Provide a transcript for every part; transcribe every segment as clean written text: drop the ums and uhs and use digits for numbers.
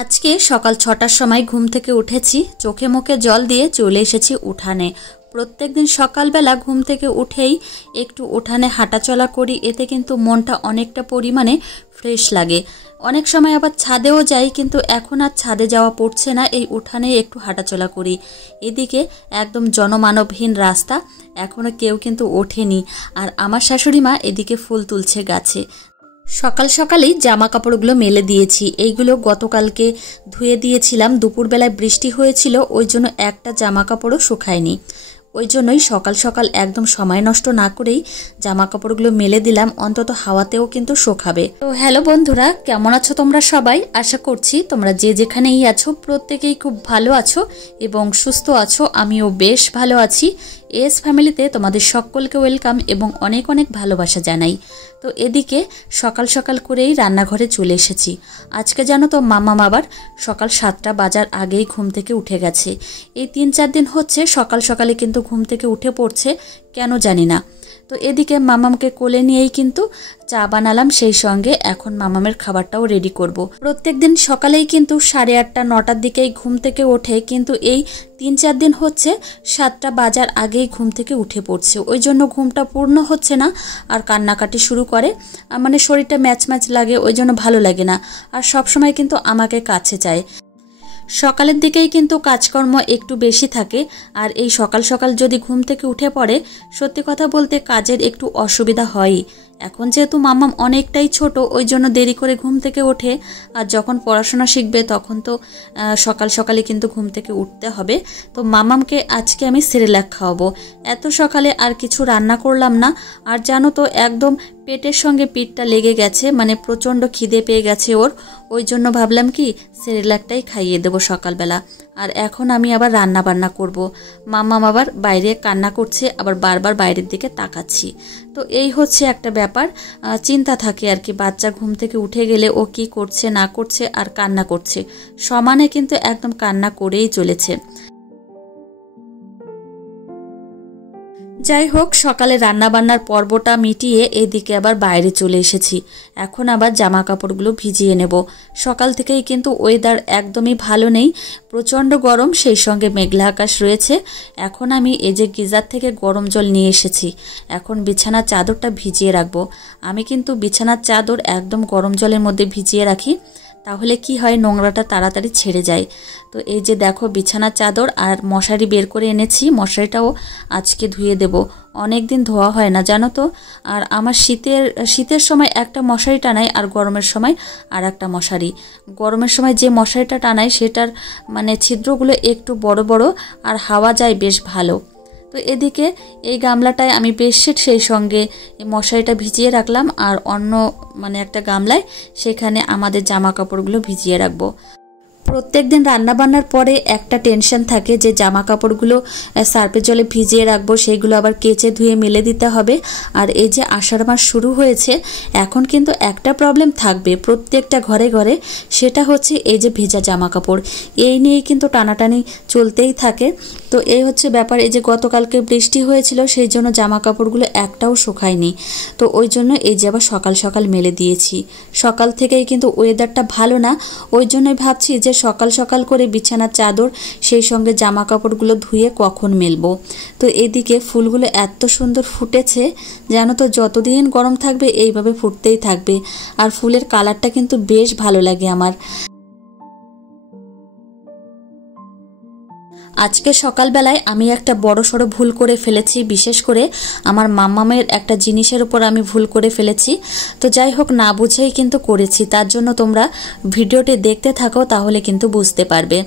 আজকে সকাল ৬টার সময় ঘুম থেকে উঠেছি, চোখে মুখে জল দিয়ে চলে এসেছি উঠানে। প্রত্যেকদিন সকালবেলা ঘুম থেকে উঠেই একটু উঠানে হাঁটাচলা করি, এতে কিন্তু মনটা অনেকটা পরিমাণে ফ্রেশ লাগে। অনেক সময় আবার ছাদেও যাই, কিন্তু এখন আর ছাদে যাওয়া পড়ছে না, এই উঠানে একটু হাঁটাচলা করি। এদিকে একদম জনমানবহীন রাস্তা, এখনও কেউ কিন্তু ওঠেনি। আর আমার শাশুড়ি মা এদিকে ফুল তুলছে গাছে। সকাল সকালেই জামা কাপড়গুলো মেলে দিয়েছি। এইগুলো গতকালকে ধুয়ে দিয়েছিলাম, দুপুরবেলায় বৃষ্টি হয়েছিল, ওই জন্য একটা জামা কাপড়ও শুকায়নি। ওই জন্যই সকাল সকাল একদম সময় নষ্ট না করেই জামা কাপড়গুলো মেলে দিলাম, অন্তত হাওয়াতেও কিন্তু শুকাবে। তো হ্যালো বন্ধুরা, কেমন আছো তোমরা সবাই? আশা করছি তোমরা যে যেখানেই আছো প্রত্যেকেই খুব ভালো আছো এবং সুস্থ আছো। আমিও বেশ ভালো আছি। এস ফ্যামিলিতে তোমাদের সকলকে ওয়েলকাম এবং অনেক অনেক ভালোবাসা জানাই। তো এদিকে সকাল সকাল করেই রান্নাঘরে চলে এসেছি। আজকে জানো তো মাম্মাম আবার সকাল 7টা বাজার আগেই ঘুম থেকে উঠে গেছে। এই 3-4 দিন হচ্ছে সকাল সকালে কিন্তু ঘুম থেকে উঠে পড়ছে, কেন জানি না। তো এদিকে মামামকে কোলে নিয়েই কিন্তু চা বানালাম, সেই সঙ্গে এখন মামামের খাবারটাও রেডি করব। প্রত্যেকদিন সকালেই কিন্তু 8:30-9টার দিকেই ঘুম থেকে ওঠে, কিন্তু এই 3-4 দিন হচ্ছে 7টা বাজার আগেই ঘুম থেকে উঠে পড়ছে। ওই জন্য ঘুমটা পূর্ণ হচ্ছে না আর কান্নাকাটি শুরু করে। মানে শরীরটা ম্যাচ ম্যাচ লাগে, ওই জন্য ভালো লাগে না। আর সবসময় কিন্তু আমাকে কাছে চায়। সকালের দিকেই কিন্তু কাজকর্ম একটু বেশি থাকে, আর এই সকাল সকাল যদি ঘুম থেকে উঠে পড়ে, সত্যি কথা বলতে কাজের একটু অসুবিধা হয়ই। এখন যেহেতু মাম্মাম অনেকটাই ছোট, ওই জন্য দেরি করে ঘুম থেকে ওঠে। আর যখন পড়াশোনা শিখবে তখন তো সকাল সকালে কিন্তু ঘুম থেকে উঠতে হবে। তো মাম্মামকে আজকে আমি সেরেল্যাক খাওয়াবো। এত সকালে আর কিছু রান্না করলাম না। আর জানো তো একদম পেটের সঙ্গে পিঠটা লেগে গেছে, মানে প্রচণ্ড খিদে পেয়ে গেছে ওর। ওই জন্য ভাবলাম কি সেরেল্যাকটাই খাইয়ে দেবো সকালবেলা। আর এখন আমি আবার রান্না বান্না করব। মাম্মাম আবার বাইরে কান্না করছে, আবার বারবার বাইরের দিকে তাকাচ্ছি। তো এই হচ্ছে একটা ব্যাপার, চিন্তা থাকে আর কি। বাচ্চা ঘুম থেকে উঠে গেলে ও কি করছে না করছে আর কান্না করছে, সমানে কিন্তু একদম কান্না করেই চলেছে। যাই হোক, সকালে রান্নাবান্নার পর্বটা মিটিয়ে এদিকে আবার বাইরে চলে এসেছি। এখন আবার জামা কাপড়গুলো ভিজিয়ে নেব। সকাল থেকেই কিন্তু ওয়েদার একদমই ভালো নেই, প্রচণ্ড গরম, সেই সঙ্গে মেঘলা আকাশ রয়েছে। এখন আমি এই যে গিজার থেকে গরম জল নিয়ে এসেছি, এখন বিছানার চাদরটা ভিজিয়ে রাখবো। আমি কিন্তু বিছানার চাদর একদম গরম জলের মধ্যে ভিজিয়ে রাখি, তাহলে কি হয় নোংরাটা তাড়াতাড়ি ছেড়ে যায়। তো এই যে দেখো বিছানার চাদর আর মশারি বের করে এনেছি, মশারিটাও আজকে ধুয়ে দেব। অনেক দিন ধোয়া হয় না জানো তো। আর আমার শীতের সময় একটা মশারি টানাই আর গরমের সময় আর একটা মশারি। গরমের সময় যে মশারিটা টানাই সেটার মানে ছিদ্রগুলো একটু বড় বড় আর হাওয়া যায় বেশ ভালো। তো এদিকে এই গামলাটায় আমি বেডশিট সেই সঙ্গে মশারিটা ভিজিয়ে রাখলাম, আর অন্য মানে একটা গামলায় সেখানে আমাদের জামা কাপড়গুলো ভিজিয়ে রাখবো। প্রত্যেক দিন রান্নাবান্নার পরে একটা টেনশন থাকে যে জামা কাপড়গুলো সার্ফের জলে ভিজিয়ে রাখবো, সেইগুলো আবার কেচে ধুয়ে মেলে দিতে হবে। আর এই যে আষাঢ় মাস শুরু হয়েছে, এখন কিন্তু একটা প্রবলেম থাকবে প্রত্যেকটা ঘরে ঘরে, সেটা হচ্ছে এই যে ভেজা জামা কাপড়। এই নিয়েই কিন্তু টানাটানি চলতেই থাকে। তো এই হচ্ছে ব্যাপার। এই যে গতকালকে বৃষ্টি হয়েছিল, সেই জন্য জামা কাপড়গুলো একটাও শুকায়নি। তো ওই জন্য এই যে আবার সকাল সকাল মেলে দিয়েছি। সকাল থেকেই কিন্তু ওয়েদারটা ভালো না, ওই জন্যই ভাবছি যে সকাল সকাল করে বিছানার চাদর সেই সঙ্গে জামা কাপড়গুলো ধুয়ে কখন মেলবো। তো এদিকে ফুলগুলো এত সুন্দর ফুটেছে জানো তো, যতদিন গরম থাকবে এইভাবে ফুটতেই থাকবে। আর ফুলের কালারটা কিন্তু বেশ ভালো লাগে আমার। আজকে সকালবেলায় আমি একটা বড় সড়ো ভুল করে ফেলেছি, বিশেষ করে আমার মাম্মামের একটা জিনিসের উপর আমি ভুল করে ফেলেছি। তো যাই হোক, না বুঝেই কিন্তু করেছি, তার জন্য তোমরা ভিডিওটি দেখতে থাকো, তাহলে কিন্তু বুঝতে পারবে।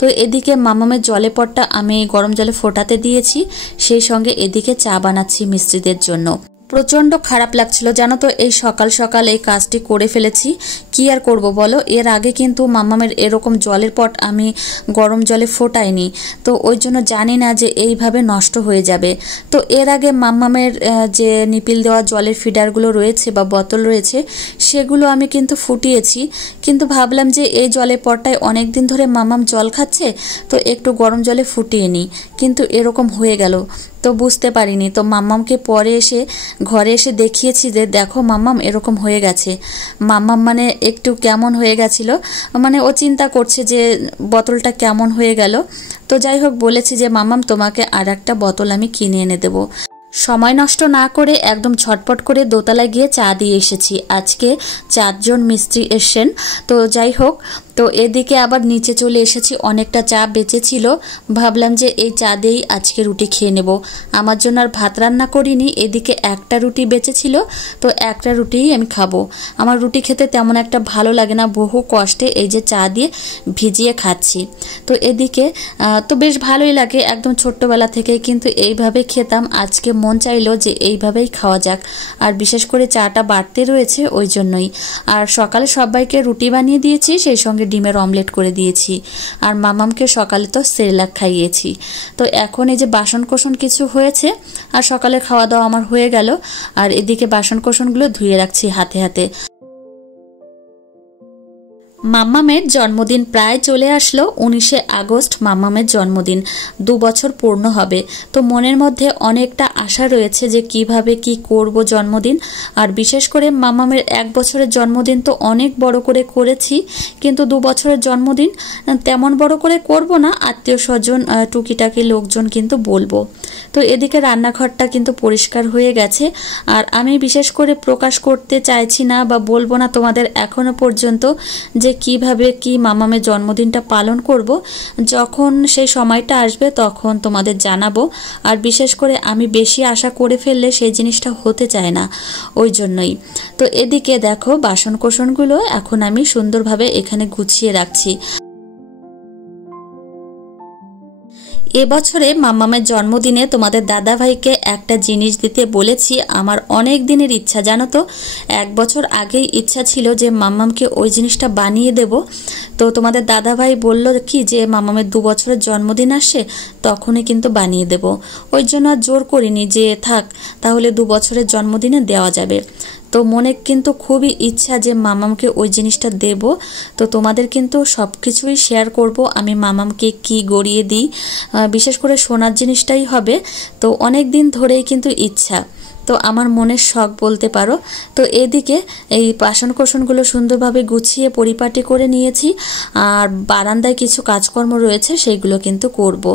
তো এদিকে মাম্মামের জলে পটটা আমি গরম জলে ফোটাতে দিয়েছি, সেই সঙ্গে এদিকে চা বানাচ্ছি মিস্ত্রিদের জন্য। প্রচণ্ড খারাপ লাগছিল জানো তো, এই সকাল সকাল এই কাজটি করে ফেলেছি। কি আর করব বলো, এর আগে কিন্তু মাম্মামের এরকম জলের পট আমি গরম জলে ফোটাইনি, তো ওই জন্য জানি না যে এইভাবে নষ্ট হয়ে যাবে। তো এর আগে মাম্মামের যে নিপিল দেওয়া জলের ফিডারগুলো রয়েছে বা বোতল রয়েছে, সেগুলো আমি কিন্তু ফুটিয়েছি, কিন্তু ভাবলাম যে এই জলের পটটায় অনেক দিন ধরে মাম্মাম জল খাচ্ছে, তো একটু গরম জলে ফুটিয়ে নিই, কিন্তু এরকম হয়ে গেল। তো বুঝতে পারিনি। তো মাম্মামকে পরে এসে ঘরে এসে দেখিয়েছি যে দেখো মাম্মাম এরকম হয়ে গেছে। মাম্মাম মানে একটু কেমন হয়ে গেছিল, মানে ও চিন্তা করছে যে বোতলটা কেমন হয়ে গেল। তো যাই হোক বলেছি যে মাম্মাম তোমাকে আর একটা বোতল আমি কিনে এনে দেবো। সময় নষ্ট না করে একদম ছটপট করে দোতলায় গিয়ে চা দিয়ে এসেছি। আজকে 4 জন মিস্ত্রি এসেছেন। তো যাই হোক, তো এদিকে আবার নিচে চলে এসেছি, অনেকটা চা বেঁচেছিল, ভাবলাম যে এই চা দিয়েই আজকে রুটি খেয়ে নেব। আমার জন্য আর ভাত রান্না করিনি। এদিকে একটা রুটি বেঁচেছিল, তো একটা রুটিই আমি খাবো। আমার রুটি খেতে তেমন একটা ভালো লাগে না, বহু কষ্টে এই যে চা দিয়ে ভিজিয়ে খাচ্ছি। তো এদিকে তো বেশ ভালোই লাগে, একদম ছোট্টবেলা থেকে কিন্তু এইভাবে খেতাম। আজকে মন চাইলো যে এইভাবেই খাওয়া যাক, আর বিশেষ করে চাটা বাড়তে রয়েছে ওই জন্যই। আর সকালে সবাইকে রুটি বানিয়ে দিয়েছি, সেই সঙ্গে ডিমের অমলেট করে দিয়েছি। আর মামামকে সকালে তো সেরেলাক খাইয়েছি। তো এখন এই যে বাসন কোসন কিছু হয়েছে, আর সকালে খাওয়া দাওয়া আমার হয়ে গেল। আর এদিকে বাসন কোসনগুলো ধুয়ে রাখছি হাতে হাতে। মাম্মামের জন্মদিন প্রায় চলে আসলো। 19শে আগস্ট মাম্মামের জন্মদিন, 2 বছর পূর্ণ হবে। তো মনের মধ্যে অনেকটা আশা রয়েছে যে কিভাবে কি করব জন্মদিন। আর বিশেষ করে মাম্মামের 1 বছরের জন্মদিন তো অনেক বড় করে করেছি, কিন্তু 2 বছরের জন্মদিন তেমন বড় করে করব না, আত্মীয় স্বজন টুকিটাকি লোকজন কিন্তু বলবো। তো এদিকে রান্নাঘরটা কিন্তু পরিষ্কার হয়ে গেছে। আর আমি বিশেষ করে প্রকাশ করতে চাইছি না বা বলবো না তোমাদের এখনো পর্যন্ত যে কিভাবে কি মামামের জন্মদিনটা পালন করব। যখন সেই সময়টা আসবে তখন তোমাদের জানাবো। আর বিশেষ করে আমি বেশি আশা করে ফেললে সেই জিনিসটা হতে চায় না, ওই জন্যই। তো এদিকে দেখো বাসন কোসনগুলো এখন আমি সুন্দরভাবে এখানে গুছিয়ে রাখছি। এবছরে মাম্মামের জন্মদিনে তোমাদের দাদাভাইকে একটা জিনিস দিতে বলেছি। আমার অনেক দিনের ইচ্ছা, জানো তো, 1 বছর আগেই ইচ্ছা ছিল যে মাম্মামকে ওই জিনিসটা বানিয়ে দেব। তো তোমাদের দাদাভাই বলল কি যে মাম্মামের 2 বছরের জন্মদিন আসে তখনই কিন্তু বানিয়ে দেব। ওই জন্য আর জোর করিনি যে থাক তাহলে 2 বছরের জন্মদিনে দেওয়া যাবে। তো মনে কিন্তু খুবই ইচ্ছা যে মামামকে ওই জিনিসটা দেব। তো তোমাদের কিন্তু সব কিছুই শেয়ার করব আমি মামামকে কি গড়িয়ে দিই, বিশেষ করে সোনার জিনিসটাই হবে। তো অনেক দিন ধরেই কিন্তু ইচ্ছা, তো আমার মনের শখ বলতে পারো। তো এদিকে এই বাসন কোসনগুলো সুন্দরভাবে গুছিয়ে পরিপাটি করে নিয়েছি। আর বারান্দায় কিছু কাজকর্ম রয়েছে, সেইগুলো কিন্তু করব।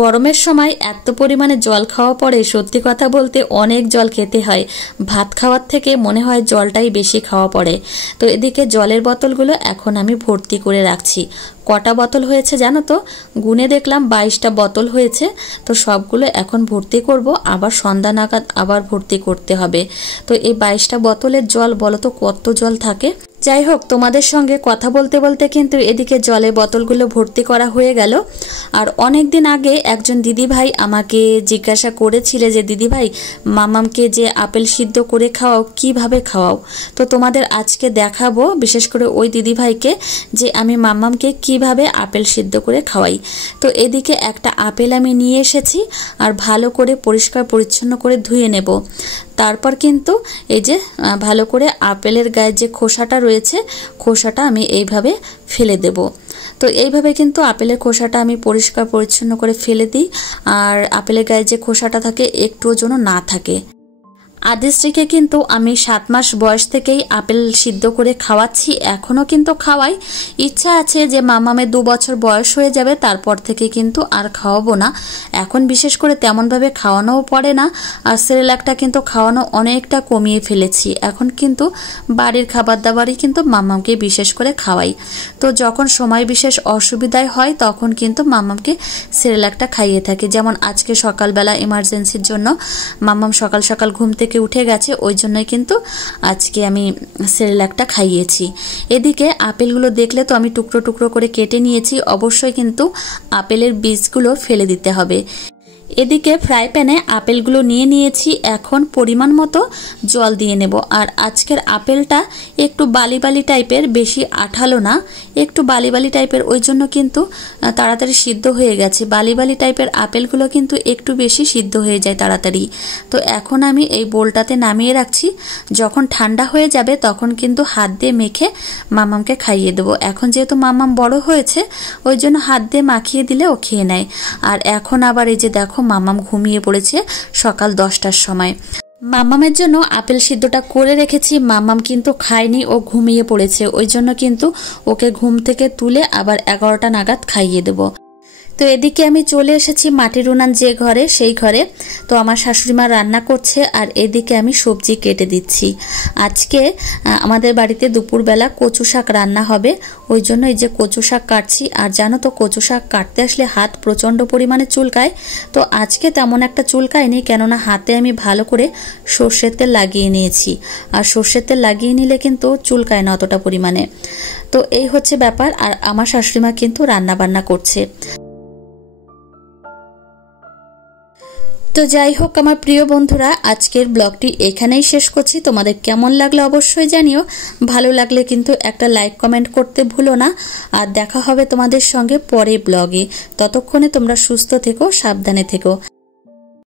গরমের সময় এত পরিমাণে জল খাওয়া পড়ে, সত্যি কথা বলতে অনেক জল খেতে হয়। ভাত খাওয়ার থেকে মনে হয় জলটাই বেশি খাওয়া পড়ে। তো এদিকে জলের বোতলগুলো এখন আমি ভর্তি করে রাখছি। কটা বোতল হয়েছে জানো তো, গুনে দেখলাম 22টা বোতল হয়েছে। তো সবগুলো এখন ভর্তি করব, আবার সন্ধ্যা নাগাদ আবার ভর্তি করতে হবে। তো এই 22টা বোতলের জল বলো তো কত জল থাকে। যাই হোক, তোমাদের সঙ্গে কথা বলতে বলতে কিন্তু এদিকে জলের বোতলগুলো ভর্তি করা হয়ে গেল। আর অনেক দিন আগে একজন দিদিভাই আমাকে জিজ্ঞাসা করেছিলে যে দিদিভাই মামামকে যে আপেল সিদ্ধ করে খাওয়াও কিভাবে খাওয়াও। তো তোমাদের আজকে দেখাবো বিশেষ করে ওই দিদিভাইকে যে আমি মামামকে কিভাবে আপেল সিদ্ধ করে খাওয়াই। তো এদিকে একটা আপেল আমি নিয়ে এসেছি, আর ভালো করে পরিষ্কার পরিচ্ছন্ন করে ধুয়ে নেব। তারপর কিন্তু এই যে ভালো করে আপেলের গায়ে যে খোসাটা রয়েছে, খোসাটা আমি এইভাবে ফেলে দেব। তো এইভাবে কিন্তু আপেলের খোসাটা আমি পরিষ্কার পরিচ্ছন্ন করে ফেলে দিই। আর আপেলের গায়ে যে খোসাটা থাকে একটুও যেন না থাকে। আদিশ্রীকে কিন্তু আমি 7 মাস বয়স থেকেই আপেল সিদ্ধ করে খাওয়াচ্ছি, এখনও কিন্তু খাওয়াই। ইচ্ছা আছে যে মামামের 2 বছর বয়স হয়ে যাবে তারপর থেকে কিন্তু আর খাওয়াবো না। এখন বিশেষ করে তেমনভাবে খাওয়ানোও পড়ে না, আর সেরেলাকটা কিন্তু খাওয়ানো অনেকটা কমিয়ে ফেলেছি। এখন কিন্তু বাড়ির খাবার দাবারই কিন্তু মামামকে বিশেষ করে খাওয়াই। তো যখন সময় বিশেষ অসুবিধায় হয় তখন কিন্তু মামামকে সেরেলাকটা খাইয়ে থাকি। যেমন আজকে সকালবেলা এমার্জেন্সির জন্য মামাম সকাল সকাল ঘুম থেকে উঠে গেছে, ওই জন্যই কিন্তু আজকে আমি সেরেলাকটা খাইয়েছি। এদিকে আপেলগুলো দেখলে তো আমি টুকরো টুকরো করে কেটে নিয়েছি। অবশ্যই কিন্তু আপেলের বীজগুলো ফেলে দিতে হবে। এদিকে ফ্রাই প্যানে আপেলগুলো নিয়ে নিয়েছি, এখন পরিমাণ মতো জল দিয়ে নেব। আর আজকের আপেলটা একটু বালি বালি টাইপের, বেশি আঠালো না, একটু বালি বালি টাইপের, ওই জন্য কিন্তু তাড়াতাড়ি সিদ্ধ হয়ে গেছে। বালি বালি টাইপের আপেলগুলো কিন্তু একটু বেশি সিদ্ধ হয়ে যায় তাড়াতাড়ি। তো এখন আমি এই বোলটাতে নামিয়ে রাখছি, যখন ঠান্ডা হয়ে যাবে তখন কিন্তু হাত দিয়ে মেখে মামামকে খাইয়ে দেবো। এখন যেহেতু মামাম বড় হয়েছে ওই জন্য হাত দিয়ে মাখিয়ে দিলে ও খেয়ে নেয়। আর এখন আবার এই যে দেখো মামাম ঘুমিয়ে পড়েছে সকাল 10টার সময়। মাম্মামের জন্য আপেল সিদ্ধটা করে রেখেছি। মাম্মাম কিন্তু খায়নি, ও ঘুমিয়ে পড়েছে। ওই জন্য কিন্তু ওকে ঘুম থেকে তুলে আবার 11টা নাগাদ খাইয়ে দেব। তো এদিকে আমি চলে এসেছি মাটির উনান যে ঘরে, সেই ঘরে। তো আমার শাশুড়িমা রান্না করছে আর এদিকে আমি সবজি কেটে দিচ্ছি। আজকে আমাদের বাড়িতে দুপুরবেলা কচু শাক রান্না হবে, ওই জন্য এই যে কচু শাক কাটছি। আর জানো তো, কচু শাক কাটতে আসলে হাত প্রচণ্ড পরিমাণে চুলকায়। তো আজকে তেমন একটা চুলকায়নি, কেননা হাতে আমি ভালো করে সর্ষের তেল লাগিয়ে নিয়েছি। আর সর্ষের তেল লাগিয়ে নিলে কিন্তু চুলকায় না অতটা পরিমাণে। তো এই হচ্ছে ব্যাপার। আর আমার শাশুড়িমা কিন্তু রান্না বান্না করছে। তো যাই হোক আমার প্রিয় বন্ধুরা, আজকের ব্লগটি এখানেই শেষ করছি। তোমাদের কেমন লাগলো অবশ্যই জানিও। ভালো লাগলে কিন্তু একটা লাইক কমেন্ট করতে ভুলো না। আর দেখা হবে তোমাদের সঙ্গে পরে ব্লগে। ততক্ষণে তোমরা সুস্থ থেকো, সাবধানে থেকো।